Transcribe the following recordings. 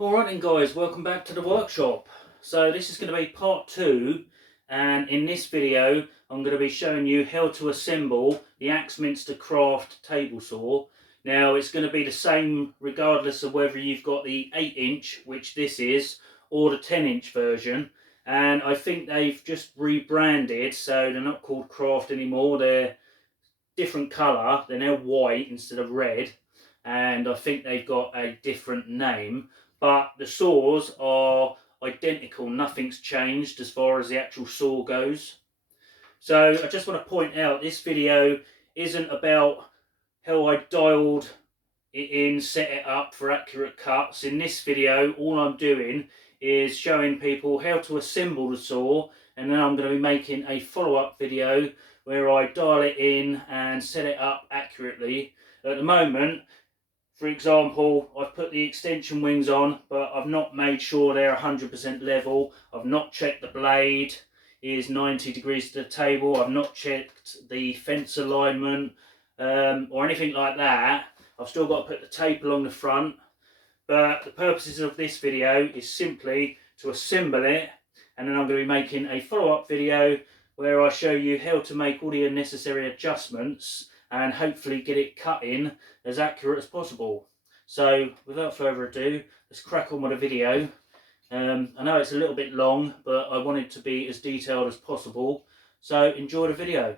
Alright then guys, welcome back to the workshop. So this is going to be part 2, and in this video I'm going to be showing you how to assemble the Axminster Craft Tablesaw. Now it's going to be the same regardless of whether you've got the 8-inch, which this is, or the 10-inch version. And I think they've just rebranded, so they're not called Craft anymore, they're different colour, they're now white instead of red. And I think they've got a different name. But the saws are identical, nothing's changed as far as the actual saw goes. So I just want to point out this video isn't about how I dialed it in, set it up for accurate cuts. In this video all I'm doing is showing people how to assemble the saw, and then I'm going to be making a follow-up video where I dial it in and set it up accurately. At the moment, for example, I've put the extension wings on, but I've not made sure they're 100% level. I've not checked the blade is 90 degrees to the table. I've not checked the fence alignment or anything like that. I've still got to put the tape along the front. But the purposes of this video is simply to assemble it, and then I'm going to be making a follow-up video where I show you how to make all the necessary adjustments and hopefully get it cut in as accurate as possible. So without further ado, let's crack on with the video. I know it's a little bit long, but I want it to be as detailed as possible, so enjoy the video.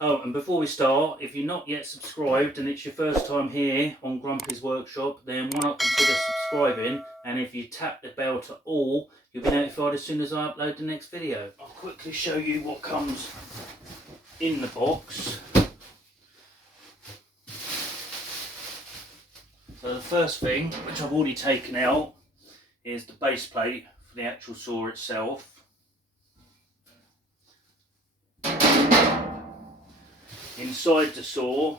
Oh, and before we start, if you're not yet subscribed and it's your first time here on Grumpy's Workshop, then why not consider subscribing, and if you tap the bell to all, you'll be notified as soon as I upload the next video. I'll quickly show you what comes in the box. So the first thing, which I've already taken out, is the base plate for the actual saw itself. Inside the saw,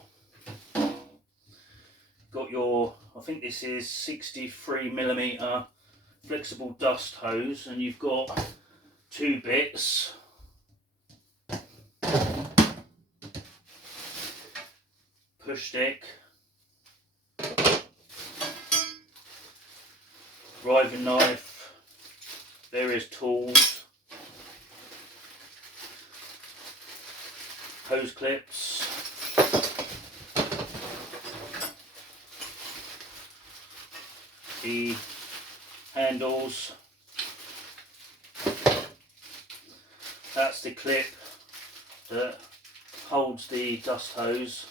got your, I think this is 63mm flexible dust hose, and you've got 2 bits. Push stick, driving knife, various tools, hose clips, the handles, that's the clip that holds the dust hose.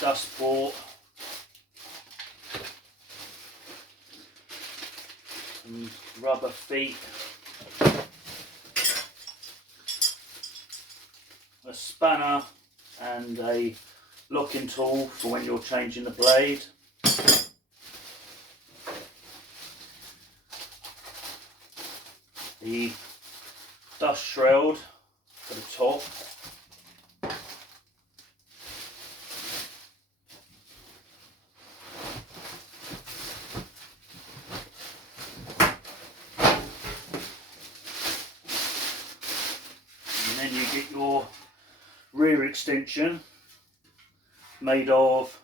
Dust port, some rubber feet, a spanner and a locking tool for when you're changing the blade. The dust shroud for the top. And then you get your rear extension made of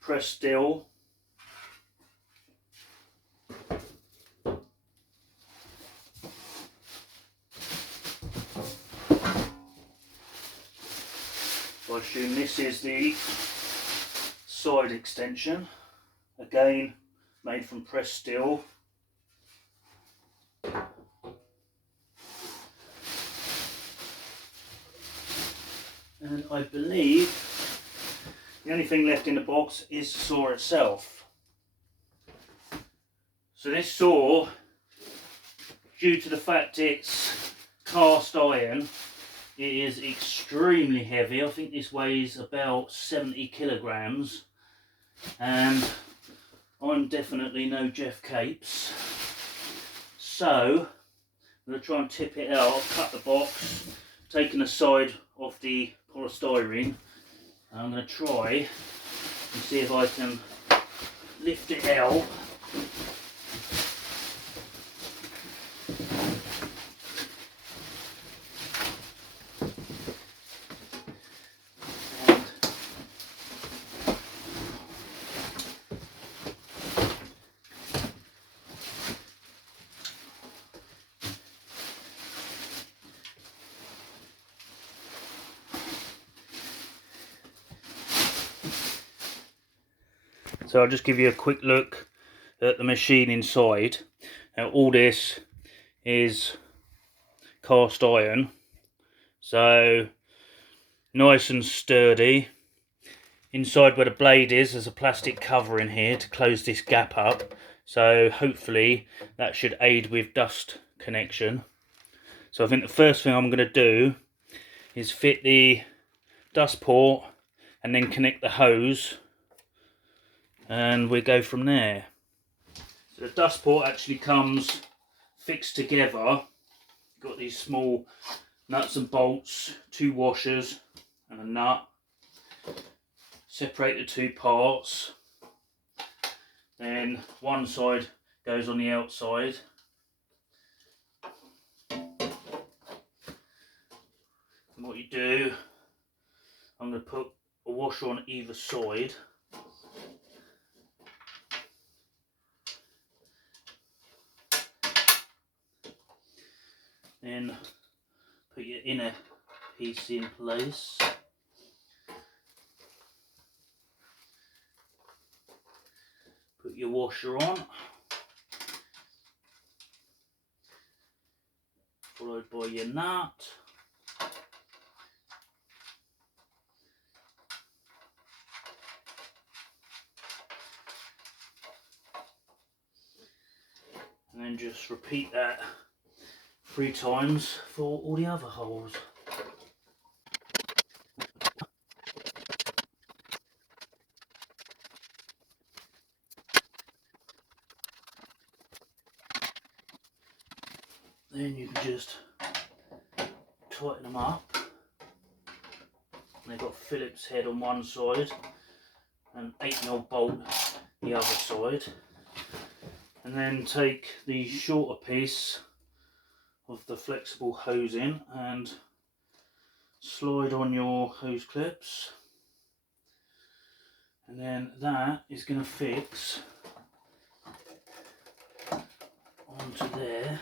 pressed steel. I assume this is the side extension, again made from pressed steel. And I believe the only thing left in the box is the saw itself. So this saw, due to the fact it's cast iron, it is extremely heavy. I think this weighs about 70 kilograms, and I'm definitely no Jeff Capes. So I'm going to try and tip it out. I've cut the box, taken the side off the polystyrene, and I'm going to try and see if I can lift it out. So I'll just give you a quick look at the machine inside. Now all this is cast iron, so nice and sturdy. Inside where the blade is, there's a plastic cover in here to close this gap up, so hopefully that should aid with dust connection. So I think the first thing I'm going to do is fit the dust port and then connect the hose, and we go from there. So the dust port actually comes fixed together. Got these small nuts and bolts, 2 washers and a nut. Separate the 2 parts. Then one side goes on the outside. And what you do, I'm going to put a washer on either side. Then put your inner piece in place. Put your washer on, followed by your nut. And then just repeat that 3 times for all the other holes. Then you can just tighten them up. They've got Phillips head on one side and 8mm bolt the other side. And then take the shorter piece of the flexible hose in and slide on your hose clips, and then that is going to fix onto there.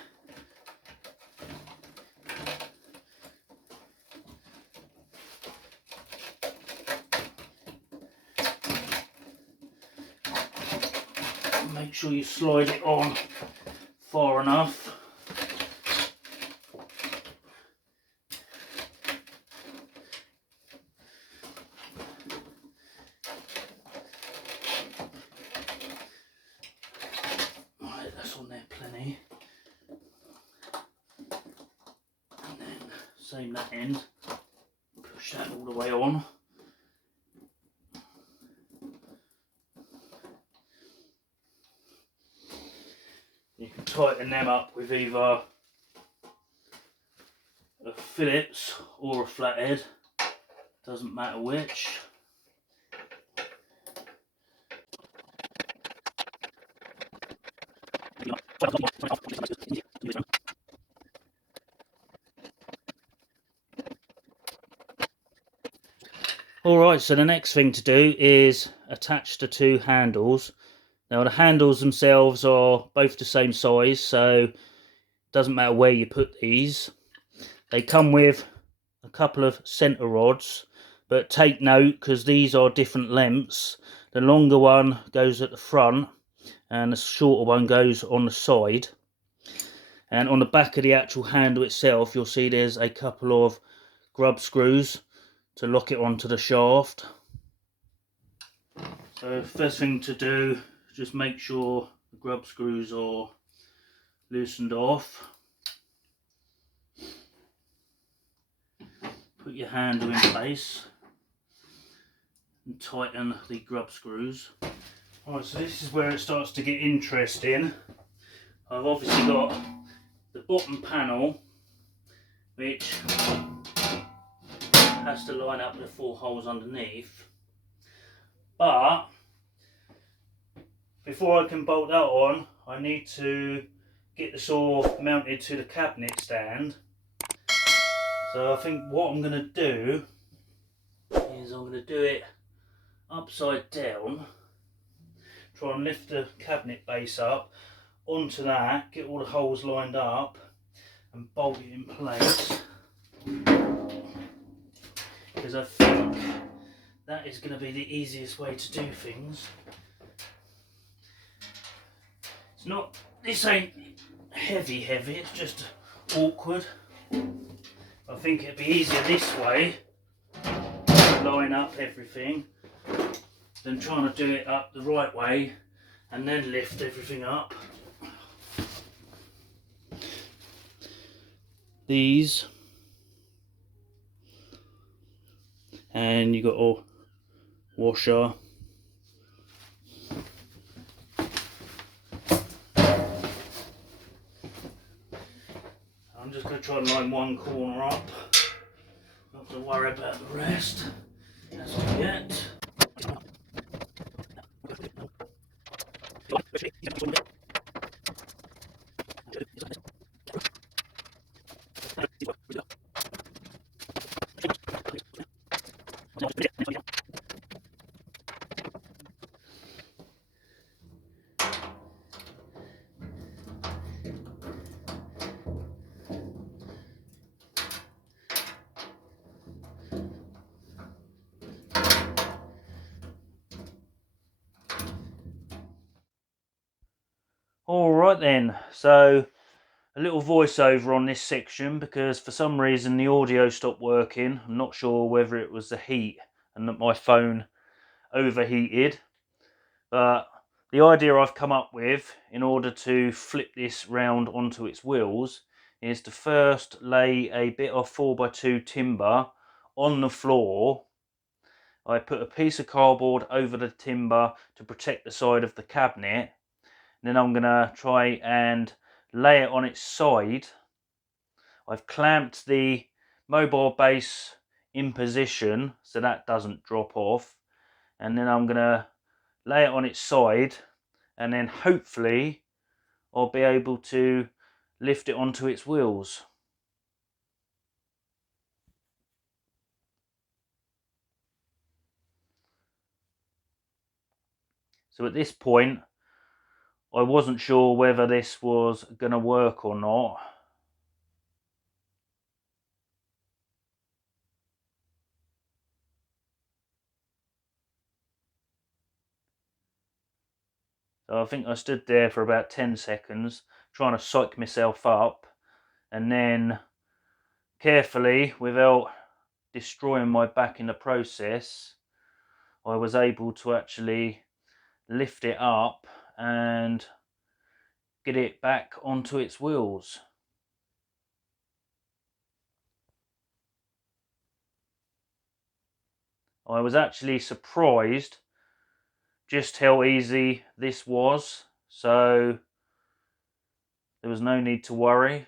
Make sure you slide it on far enough. Right, that's on there plenty. And then same that end. Push that all the way on. You can tighten them up with either a Phillips or a flathead, doesn't matter which. Alright, so the next thing to do is attach the 2 handles. Now the handles themselves are both the same size, so it doesn't matter where you put these. They come with a couple of centre rods, but take note because these are different lengths. The longer one goes at the front and the shorter one goes on the side. And on the back of the actual handle itself, you'll see there's a couple of grub screws to lock it onto the shaft. So first thing to do, just make sure the grub screws are loosened off. Put your handle in place and tighten the grub screws. Alright, so this is where it starts to get interesting. I've obviously got the bottom panel, which has to line up with the 4 holes underneath, but before I can bolt that on, I need to get the saw mounted to the cabinet stand. So I think what I'm going to do is I'm going to do it upside down, try and lift the cabinet base up onto that, get all the holes lined up and bolt it in place, because I think that is going to be the easiest way to do things. not, this ain't heavy, it's just awkward. I think it'd be easier this way to line up everything than trying to do it up the right way and then lift everything up. These, and you got a washer. I'm just going to try and line one corner up, not to worry about the rest as of yet. Alright then, so a little voiceover on this section because for some reason the audio stopped working. I'm not sure whether it was the heat and that my phone overheated, but the idea I've come up with in order to flip this round onto its wheels is to first lay a bit of 4x2 timber on the floor. I put a piece of cardboard over the timber to protect the side of the cabinet. Then I'm going to try and lay it on its side. I've clamped the mobile base in position so that doesn't drop off. And then I'm going to lay it on its side and then hopefully I'll be able to lift it onto its wheels. So at this point I wasn't sure whether this was going to work or not. So I think I stood there for about 10 seconds trying to psych myself up, and then carefully, without destroying my back in the process, I was able to actually lift it up and get it back onto its wheels. I was actually surprised just how easy this was, so there was no need to worry.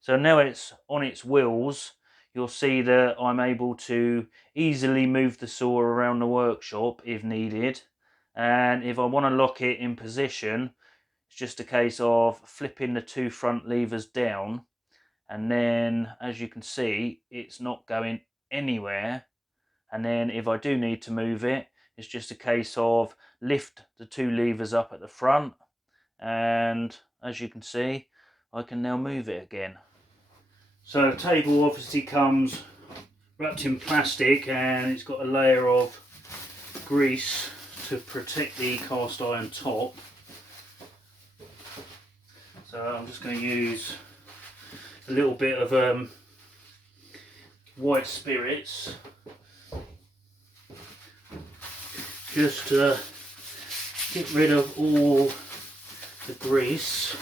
So now it's on its wheels, you'll see that I'm able to easily move the saw around the workshop if needed. And if I want to lock it in position, it's just a case of flipping the two front levers down. And then, as you can see, it's not going anywhere. And then if I do need to move it, it's just a case of lift the two levers up at the front. And as you can see, I can now move it again. So the table obviously comes wrapped in plastic and it's got a layer of grease to protect the cast iron top. So I'm just going to use a little bit of white spirits just to get rid of all the grease.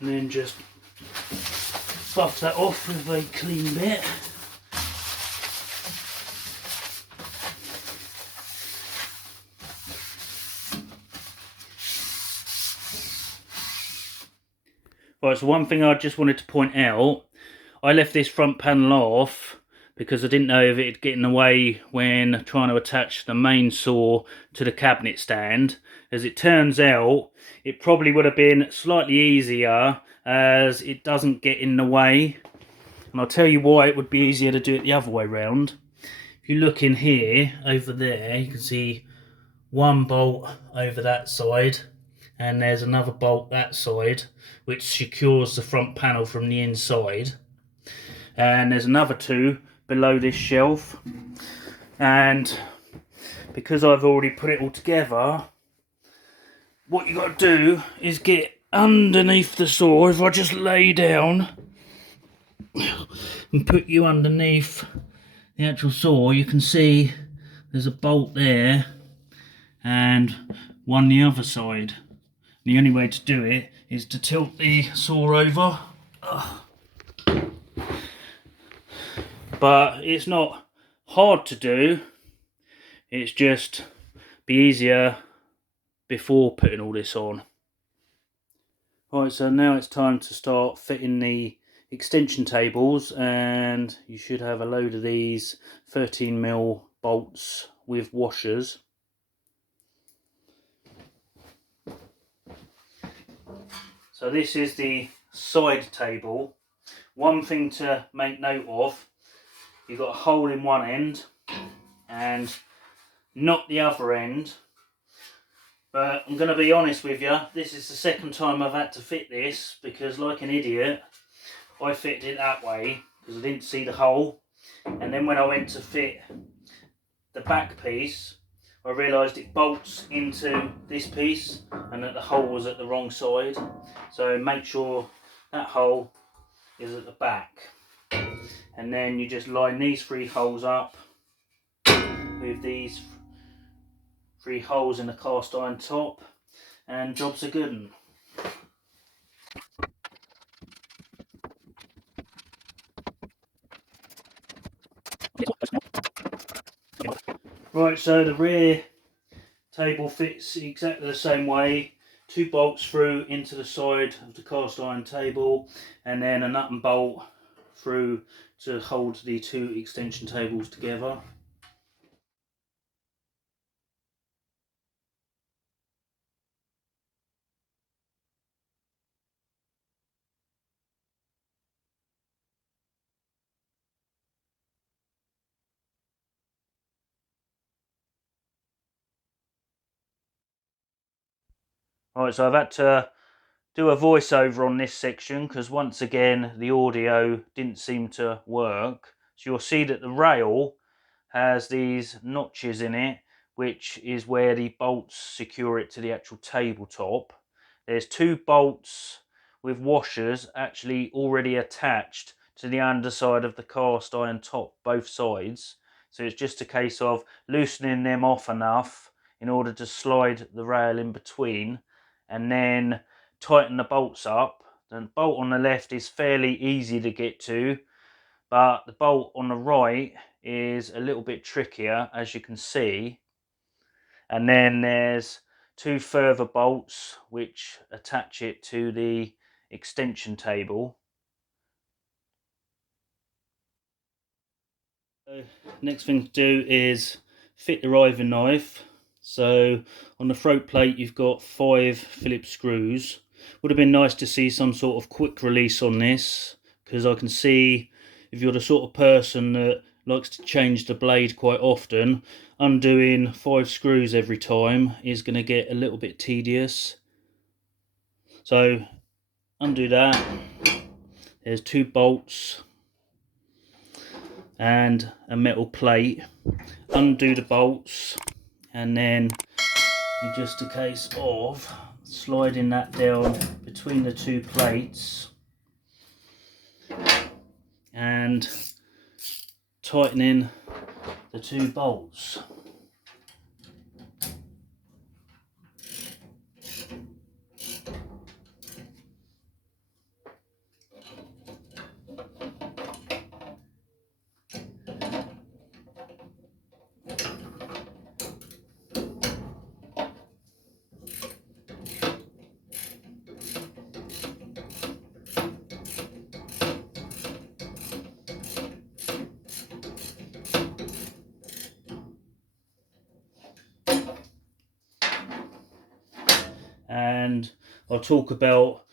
And then just buff that off with a clean bit. Right, so one thing I just wanted to point out, I left this front panel off because I didn't know if it'd get in the way when trying to attach the main saw to the cabinet stand. As it turns out, it probably would have been slightly easier as it doesn't get in the way. And I'll tell you why it would be easier to do it the other way round. If you look in here, over there, you can see one bolt over that side, and there's another bolt that side, which secures the front panel from the inside. And there's another two below this shelf. And because I've already put it all together, what you got to do is get underneath the saw. If I just lay down and put you underneath the actual saw, you can see there's a bolt there and one the other side. The only way to do it is to tilt the saw over. But it's not hard to do, it's just be easier before putting all this on. Right, so now it's time to start fitting the extension tables, and you should have a load of these 13mm bolts with washers. So this is the side table. One thing to make note of, you've got a hole in one end and not the other end. But I'm going to be honest with you, this is the second time I've had to fit this, because like an idiot, I fitted it that way because I didn't see the hole. And then when I went to fit the back piece, I realised it bolts into this piece and that the hole was at the wrong side. So make sure that hole is at the back. And then you just line these three holes up with these three holes in the cast iron top, and job's a good one. Right, so the rear table fits exactly the same way. Two bolts through into the side of the cast iron table, and then a nut and bolt through to hold the two extension tables together. Right, so I've had to do a voiceover on this section because once again the audio didn't seem to work. So you'll see that the rail has these notches in it, which is where the bolts secure it to the actual tabletop. There's two bolts with washers actually already attached to the underside of the cast iron top, both sides. So it's just a case of loosening them off enough in order to slide the rail in between, and then tighten the bolts up. The bolt on the left is fairly easy to get to, but the bolt on the right is a little bit trickier, as you can see. And then there's two further bolts which attach it to the extension table. So next thing to do is fit the riving knife. So on the throat plate you've got 5 Phillips screws. Would have been nice to see some sort of quick release on this, because I can see if you're the sort of person that likes to change the blade quite often, undoing 5 screws every time is going to get a little bit tedious. So undo that. There's 2 bolts and a metal plate. Undo the bolts, and then it's just a case of sliding that down between the 2 plates and tightening the 2 bolts. and I'll talk about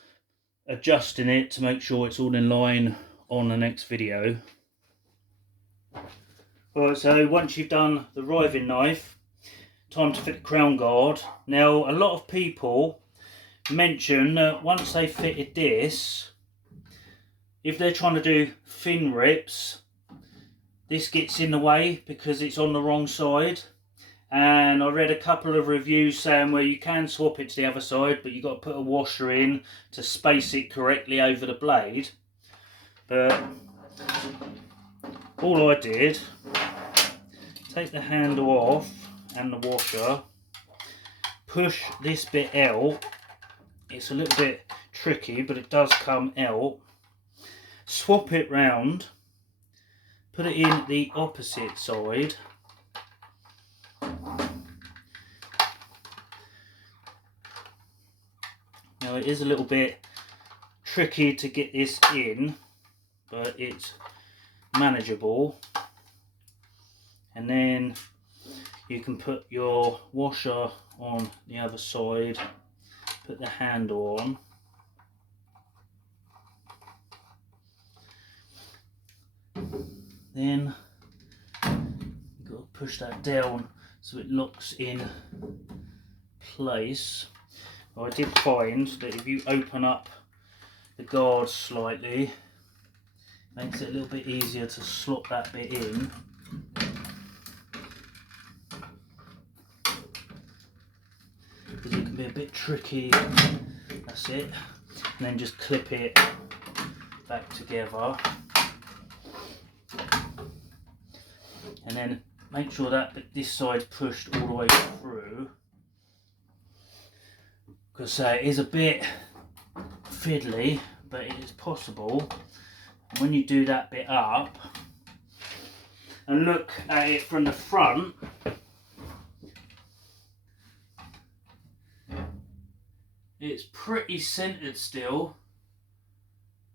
adjusting it to make sure it's all in line on the next video. Right, so once you've done the riving knife, time to fit the crown guard. Now, a lot of people mention that once they've fitted this, if they're trying to do thin rips, this gets in the way because it's on the wrong side. And I read a couple of reviews saying where you can swap it to the other side, but you've got to put a washer in to space it correctly over the blade. But all I did, take the handle off and the washer, push this bit out. It's a little bit tricky, but it does come out. Swap it round, put it in the opposite side. Now it is a little bit tricky to get this in, but it's manageable. And then you can put your washer on the other side, put the handle on. Then you've got to push that down so it locks in place. I did find that if you open up the guard slightly, it makes it a little bit easier to slot that bit in. Because it can be a bit tricky. That's it. And then just clip it back together. And then make sure that this side's pushed all the way through. Because it is a bit fiddly, but it is possible. And when you do that bit up and look at it from the front, it's pretty centered still.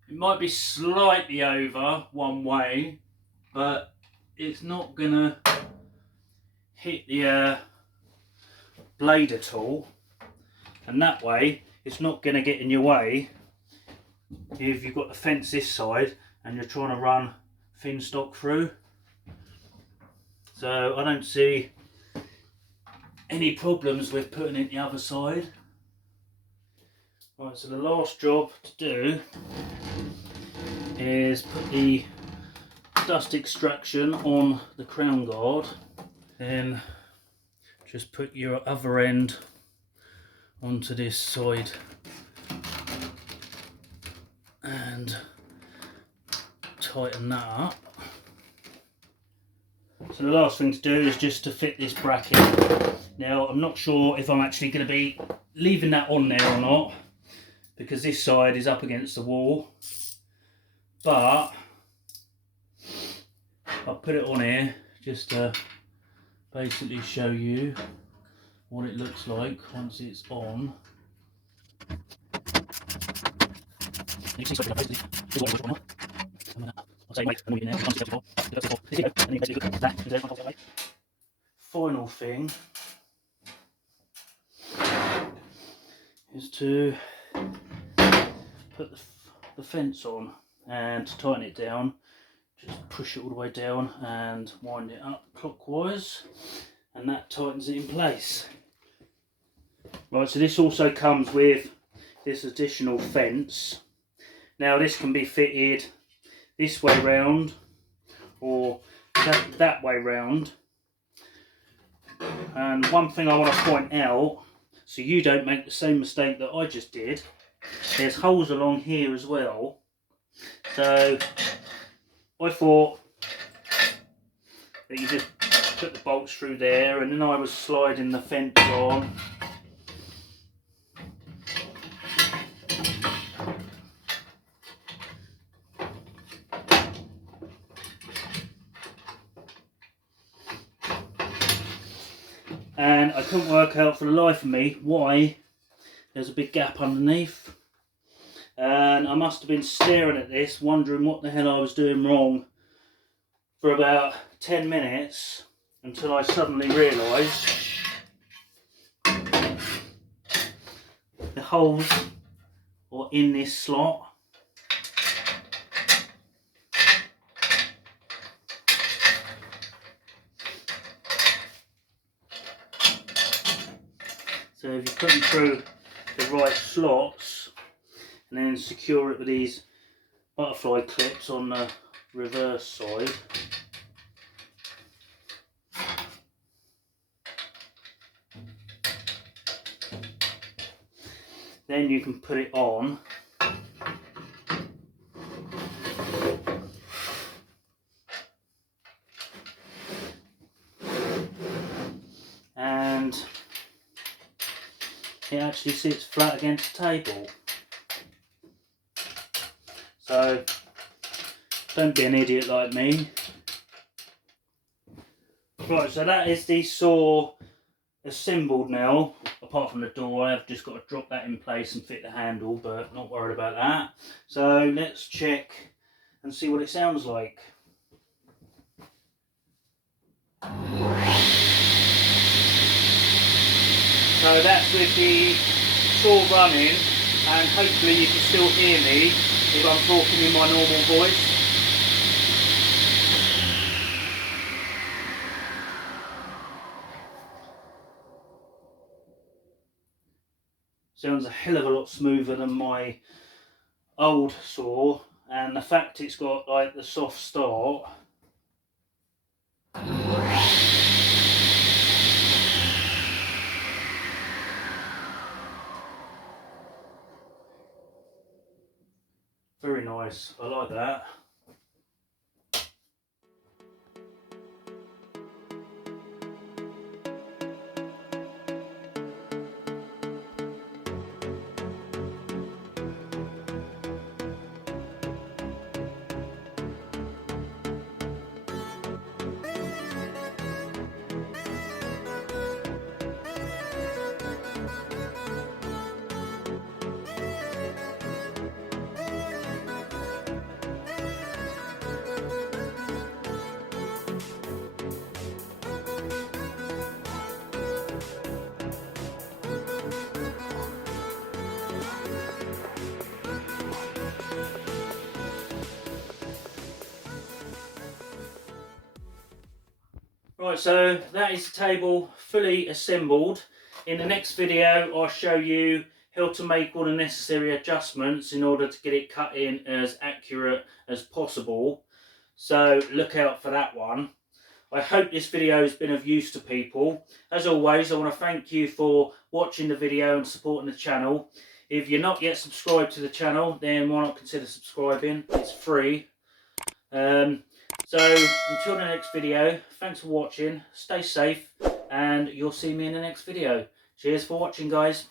It might be slightly over one way, but it's not gonna hit the blade at all. And that way, it's not going to get in your way if you've got the fence this side and you're trying to run thin stock through. So I don't see any problems with putting it the other side. Right, so the last job to do is put the dust extraction on the crown guard. Then just put your other end onto this side and tighten that up. So the last thing to do is just to fit this bracket. Now I'm not sure if I'm actually going to be leaving that on there or not, because this side is up against the wall, but I'll put it on here just to basically show you what it looks like once it's on. You can see something like basically. Final thing is to put the fence on, and to tighten it down, just push it all the way down and wind it up clockwise, and that tightens it in place. Right, so this also comes with this additional fence. Now this can be fitted this way round or that way round. And one thing I want to point out, so you don't make the same mistake that I just did, there's holes along here as well. So I thought that you just put the bolts through there, and then I was sliding the fence on. And I couldn't work out for the life of me why there's a big gap underneath. And I must have been staring at this, wondering what the hell I was doing wrong for about 10 minutes, until I suddenly realised the holes are in this slot. So if you put them through the right slots and then secure it with these butterfly clips on the reverse side, then you can put it on and it actually sits flat against the table. So don't be an idiot like me. Right, so that is the saw assembled now. Apart from the door, I've just got to drop that in place and fit the handle, but not worried about that. So let's check and see what it sounds like. So that's with the saw running, and hopefully you can still hear me if I'm talking in my normal voice. Sounds a hell of a lot smoother than my old saw, and the fact it's got like the soft start. Very nice, I like that. Right, so that is the table fully assembled. In the next video I'll show you how to make all the necessary adjustments in order to get it cut in as accurate as possible. So look out for that one. I hope this video has been of use to people. As always, I want to thank you for watching the video and supporting the channel. If you're not yet subscribed to the channel, then why not consider subscribing? It's free. So until the next video, thanks for watching, stay safe, and you'll see me in the next video. Cheers for watching, guys.